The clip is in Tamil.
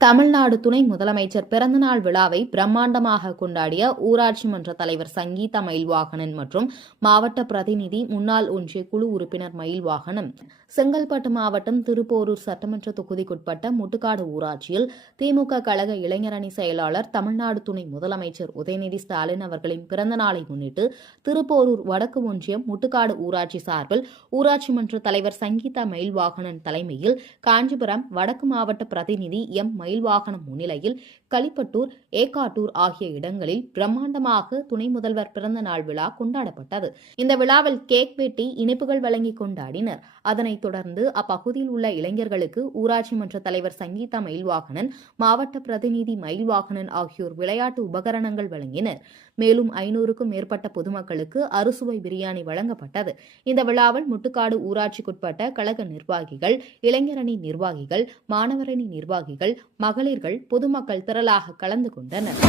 தமிழ்நாடு துணை முதலமைச்சர் பிறந்தநாள் விழாவை பிரம்மாண்டமாக கொண்டாடிய ஊராட்சி மன்ற தலைவர் சங்கீதா மயில்வாகனன் மற்றும் மாவட்ட பிரதிநிதி முன்னாள் ஒன்றிய குழு உறுப்பினர் மயில்வாகனம் செங்கல்பட்டு மாவட்டம் திருப்போரூர் சட்டமன்ற தொகுதிக்குட்பட்ட முட்டுக்காடு ஊராட்சியில் திமுக கழக இளைஞரணி செயலாளர் தமிழ்நாடு துணை முதலமைச்சர் உதயநிதி ஸ்டாலின் அவர்களின் பிறந்தநாளை முன்னிட்டு திருப்போரூர் வடக்கு ஒன்றியம் முட்டுக்காடு ஊராட்சி சார்பில் ஊராட்சி மன்ற தலைவர் சங்கீதா மயில்வாகனன் தலைமையில் காஞ்சிபுரம் வடக்கு மாவட்ட பிரதிநிதி எம் மயில்வாகனம் முன்னிலையில் களிப்பட்டூர் ஏகாட்டூர் ஆகிய இடங்களில் பிரம்மாண்டமாக துணை முதல்வர் பிறந்த நாள் விழா கொண்டாடப்பட்டது. இந்த விழாவில் கேக் வெட்டி இனிப்புகள் வழங்கி கொண்டாடினர். அதனைத் தொடர்ந்து அப்பகுதியில் உள்ள இளைஞர்களுக்கு ஊராட்சி மன்ற தலைவர் சங்கீதா மயில்வாகனன், மாவட்ட பிரதிநிதி மயில்வாகனன் ஆகியோர் விளையாட்டு உபகரணங்கள் வழங்கினர். மேலும் 500க்கும் மேற்பட்ட பொதுமக்களுக்கு அறுசுவை பிரியாணி வழங்கப்பட்டது. இந்த விழாவில் முட்டுக்காடு ஊராட்சிக்குட்பட்ட கழக நிர்வாகிகள், இளைஞரணி நிர்வாகிகள், மாணவரணி நிர்வாகிகள், மகளிர்கள், பொதுமக்கள் திரளாக கலந்து கொண்டனர்.